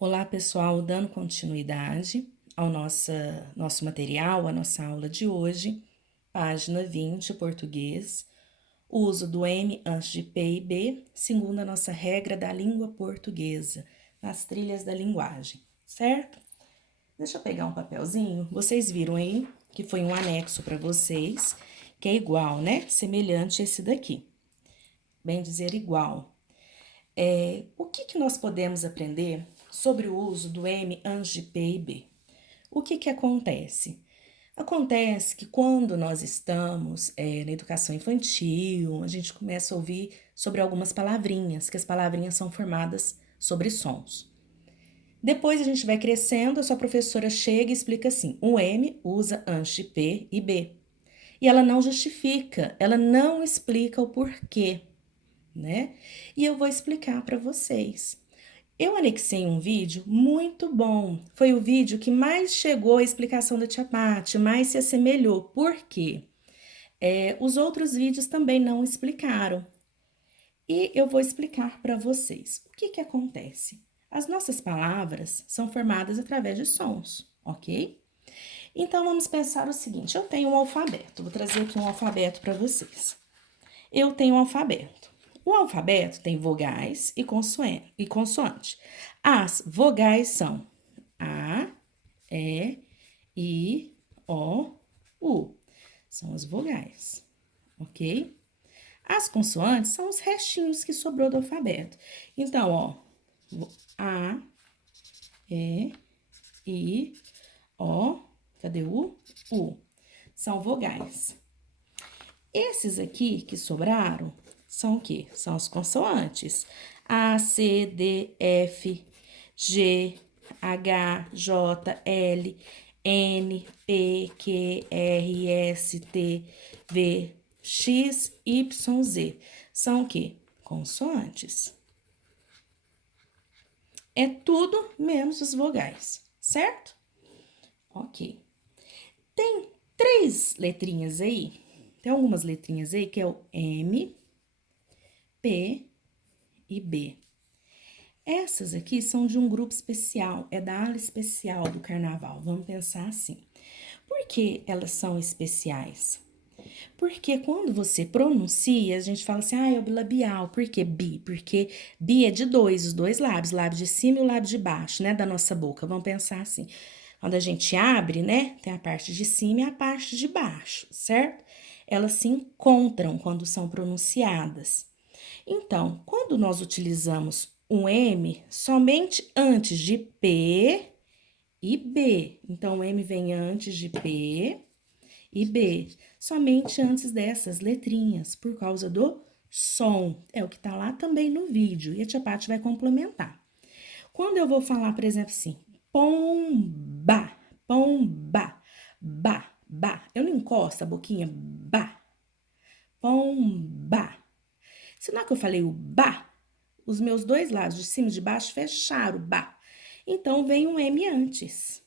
Olá, pessoal, dando continuidade ao nosso material, a nossa aula de hoje, página 20, português, uso do M antes de P e B, segundo a nossa regra da língua portuguesa, nas trilhas da linguagem, certo? Deixa eu pegar um papelzinho, vocês viram aí que foi um anexo para vocês, que é igual, né? Semelhante a esse daqui, bem dizer igual. O que nós podemos aprender sobre o uso do M antes de P e B? O que acontece? Acontece que quando nós estamos na educação infantil, a gente começa a ouvir sobre algumas palavrinhas, que as palavrinhas são formadas sobre sons. Depois a gente vai crescendo, a sua professora chega e explica assim: o M usa antes de P e B. E ela não justifica, ela não explica o porquê, né? E eu vou explicar para vocês. Eu anexei um vídeo muito bom. Foi o vídeo que mais chegou à explicação da Tia Paty, mais se assemelhou. Por quê? Os outros vídeos também não explicaram. E eu vou explicar para vocês. O que acontece? As nossas palavras são formadas através de sons, ok? Então vamos pensar o seguinte: eu tenho um alfabeto. Vou trazer aqui um alfabeto para vocês. Eu tenho um alfabeto. O alfabeto tem vogais e consoante. As vogais são A, E, I, O, U. São as vogais, ok? As consoantes são os restinhos que sobrou do alfabeto. Então, ó, A, E, I, O, cadê o? U. São vogais. Esses aqui que sobraram são o quê? São as consoantes. A, C, D, F, G, H, J, L, N, P, Q, R, S, T, V, X, Y, Z. São o quê? Consoantes. É tudo menos as vogais, certo? Ok. Tem três letrinhas aí. Tem algumas letrinhas aí que é o M, P e B. Essas aqui são de um grupo especial, é da ala especial do carnaval. Vamos pensar assim. Por que elas são especiais? Porque quando você pronuncia, a gente fala assim, é o bilabial. Por que bi? Porque bi é de dois, os dois lábios, o lábio de cima e o lábio de baixo, né, da nossa boca. Vamos pensar assim. Quando a gente abre, né, tem a parte de cima e a parte de baixo, certo? Elas se encontram quando são pronunciadas. Então, quando nós utilizamos um M somente antes de P e B, então o M vem antes de P e B, somente antes dessas letrinhas, por causa do som. É o que tá lá também no vídeo, e a tia Paty vai complementar. Quando eu vou falar, por exemplo, assim, pomba, pomba, ba, eu não encosto a boquinha, ba, pomba. Se não é que eu falei o ba, os meus dois lados, de cima e de baixo, fecharam o ba. Então, vem um M antes,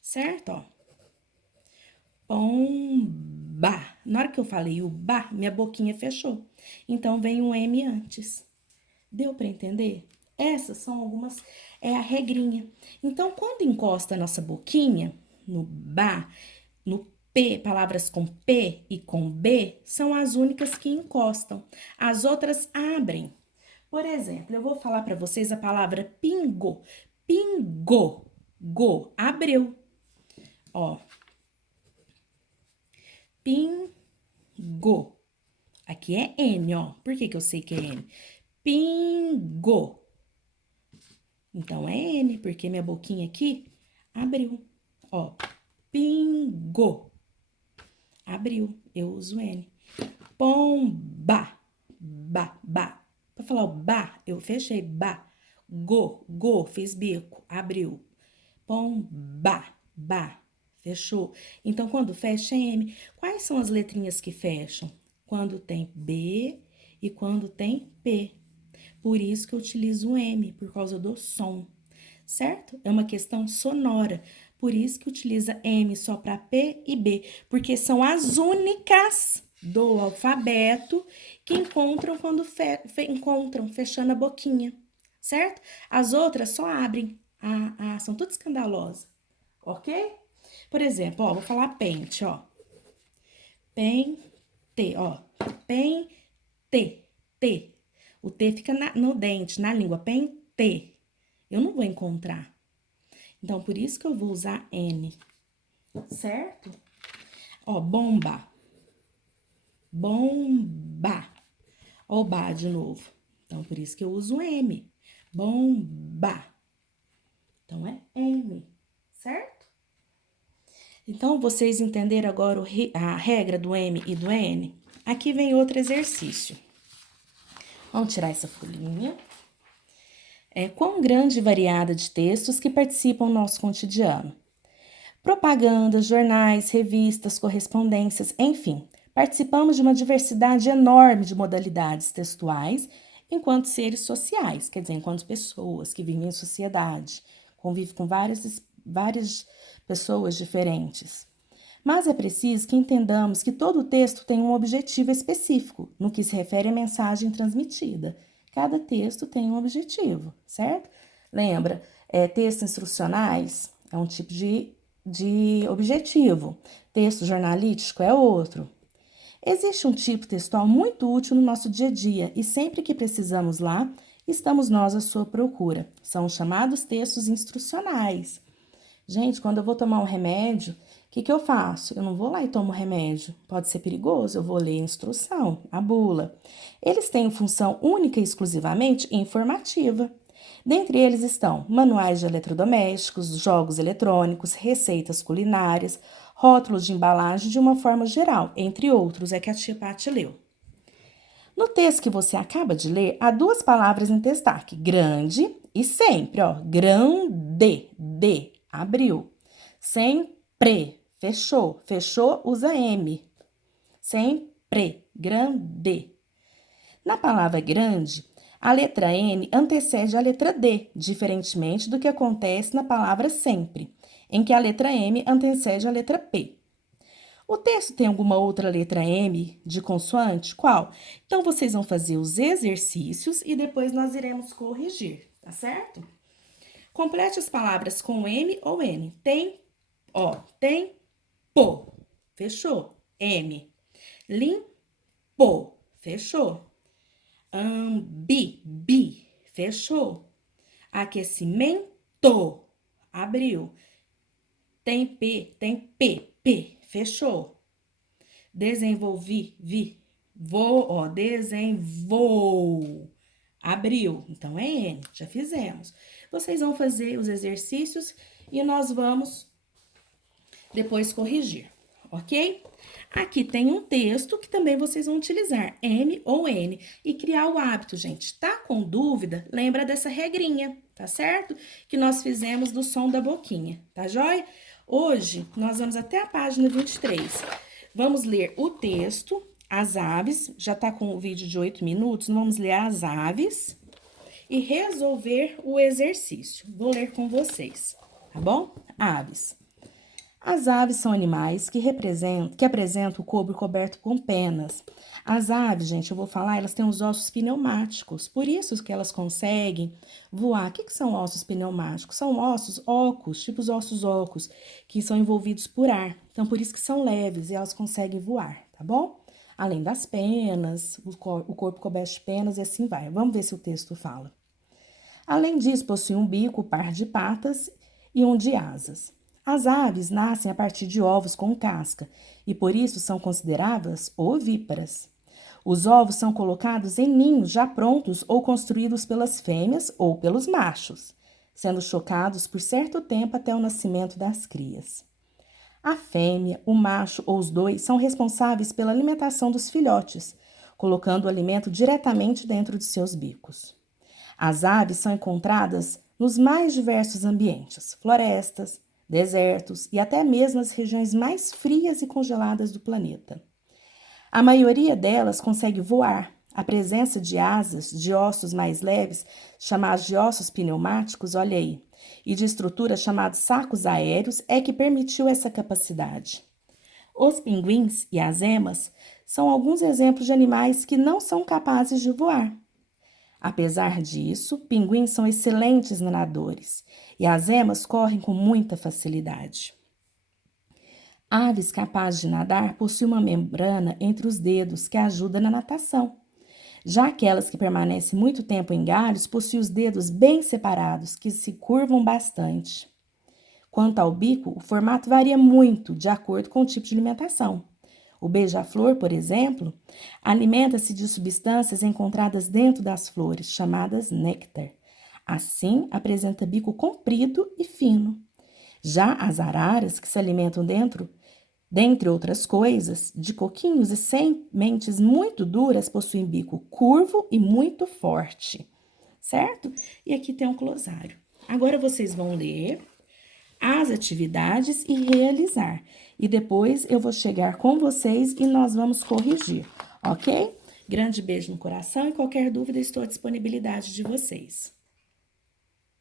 certo? Ó. Pomba. Na hora que eu falei o ba, minha boquinha fechou. Então, vem um M antes. Deu para entender? Essas são algumas, é a regrinha. Então, quando encosta a nossa boquinha no ba, no P, palavras com P e com B, são as únicas que encostam. As outras abrem. Por exemplo, eu vou falar para vocês a palavra pingo. Pingo, go, abriu. Ó, pingo. Aqui é N, ó. Por que eu sei que é N? Pingo. Então, é N, porque minha boquinha aqui abriu. Ó, pingo. Abriu, eu uso N. Pomba, ba. Pra falar o ba, eu fechei, ba. Go, fiz bico, abriu. Pomba, ba, fechou. Então, quando fecha é M. Quais são as letrinhas que fecham? Quando tem B e quando tem P. Por isso que eu utilizo o M, por causa do som, certo? É uma questão sonora. Por isso que utiliza M só para P e B, porque são as únicas do alfabeto que encontram quando encontram fechando a boquinha, certo? As outras só abrem, são tudo escandalosas, ok? Por exemplo, ó, vou falar pente, ó. Pente, ó. Pente, T. O T fica no dente, na língua, pente. Eu não vou encontrar. Então, por isso que eu vou usar N, certo? Ó, bomba. Bomba. Ó, o ba de novo. Então, por isso que eu uso M. Bomba. Então, é M, certo? Então, vocês entenderam agora a regra do M e do N? Aqui vem outro exercício. Vamos tirar essa folhinha. Quão grande e variada de textos que participam do nosso cotidiano? Propagandas, jornais, revistas, correspondências, enfim, participamos de uma diversidade enorme de modalidades textuais enquanto seres sociais, quer dizer, enquanto pessoas que vivem em sociedade, convivem com várias pessoas diferentes. Mas é preciso que entendamos que todo texto tem um objetivo específico no que se refere à mensagem transmitida. Cada texto tem um objetivo, certo? Lembra, textos instrucionais é um tipo de objetivo. Texto jornalístico é outro. Existe um tipo textual muito útil no nosso dia a dia e sempre que precisamos lá, estamos nós à sua procura. São os chamados textos instrucionais. Gente, quando eu vou tomar um remédio, o que eu faço? Eu não vou lá e tomo remédio. Pode ser perigoso, eu vou ler a instrução, a bula. Eles têm função única e exclusivamente informativa. Dentre eles estão manuais de eletrodomésticos, jogos eletrônicos, receitas culinárias, rótulos de embalagem de uma forma geral, entre outros, é que a tia Paty leu. No texto que você acaba de ler, há duas palavras em destaque, grande e sempre, ó, grande, de, abriu. Sempre, fechou, fechou, usa M. Sempre, grande. Na palavra grande, a letra N antecede a letra D, diferentemente do que acontece na palavra sempre, em que a letra M antecede a letra P. O texto tem alguma outra letra M de consoante? Qual? Então, vocês vão fazer os exercícios e depois nós iremos corrigir, tá certo? Complete as palavras com M ou N. Tem, ó, tem, pô, fechou. M. Limpo, fechou. Bi, fechou. Aquecimento, abriu. Tem P, fechou. Desenvolvi, desenvol, abriu. Então, é N, já fizemos. Vocês vão fazer os exercícios e nós vamos depois corrigir, ok? Aqui tem um texto que também vocês vão utilizar, M ou N, e criar o hábito, gente. Tá com dúvida? Lembra dessa regrinha, tá certo? Que nós fizemos do som da boquinha, tá joia? Hoje, nós vamos até a página 23. Vamos ler o texto, as aves, já tá com o vídeo de 8 minutos, vamos ler as aves e resolver o exercício. Vou ler com vocês, tá bom? Aves. As aves são animais que apresentam o corpo coberto com penas. As aves, gente, eu vou falar, elas têm os ossos pneumáticos, por isso que elas conseguem voar. O que são ossos pneumáticos? São ossos ocos, tipo os ossos ocos, que são envolvidos por ar. Então, por isso que são leves e elas conseguem voar, tá bom? Além das penas, o corpo coberto de penas e assim vai. Vamos ver se o texto fala. Além disso, possui um bico, par de patas e um de asas. As aves nascem a partir de ovos com casca e por isso são consideradas ovíparas. Os ovos são colocados em ninhos já prontos ou construídos pelas fêmeas ou pelos machos, sendo chocados por certo tempo até o nascimento das crias. A fêmea, o macho ou os dois são responsáveis pela alimentação dos filhotes, colocando o alimento diretamente dentro de seus bicos. As aves são encontradas nos mais diversos ambientes, florestas, desertos e até mesmo as regiões mais frias e congeladas do planeta. A maioria delas consegue voar. A presença de asas, de ossos mais leves, chamados de ossos pneumáticos, olha aí, e de estruturas chamadas sacos aéreos é que permitiu essa capacidade. Os pinguins e as emas são alguns exemplos de animais que não são capazes de voar. Apesar disso, pinguins são excelentes nadadores e as emas correm com muita facilidade. Aves capazes de nadar possuem uma membrana entre os dedos que ajuda na natação. Já aquelas que permanecem muito tempo em galhos possuem os dedos bem separados, que se curvam bastante. Quanto ao bico, o formato varia muito de acordo com o tipo de alimentação. O beija-flor, por exemplo, alimenta-se de substâncias encontradas dentro das flores, chamadas néctar. Assim, apresenta bico comprido e fino. Já as araras, que se alimentam dentre outras coisas, de coquinhos e sementes muito duras, possuem bico curvo e muito forte, certo? E aqui tem um glosário. Agora vocês vão ler as atividades e realizar. E depois eu vou chegar com vocês e nós vamos corrigir, ok? Grande beijo no coração e qualquer dúvida estou à disponibilidade de vocês.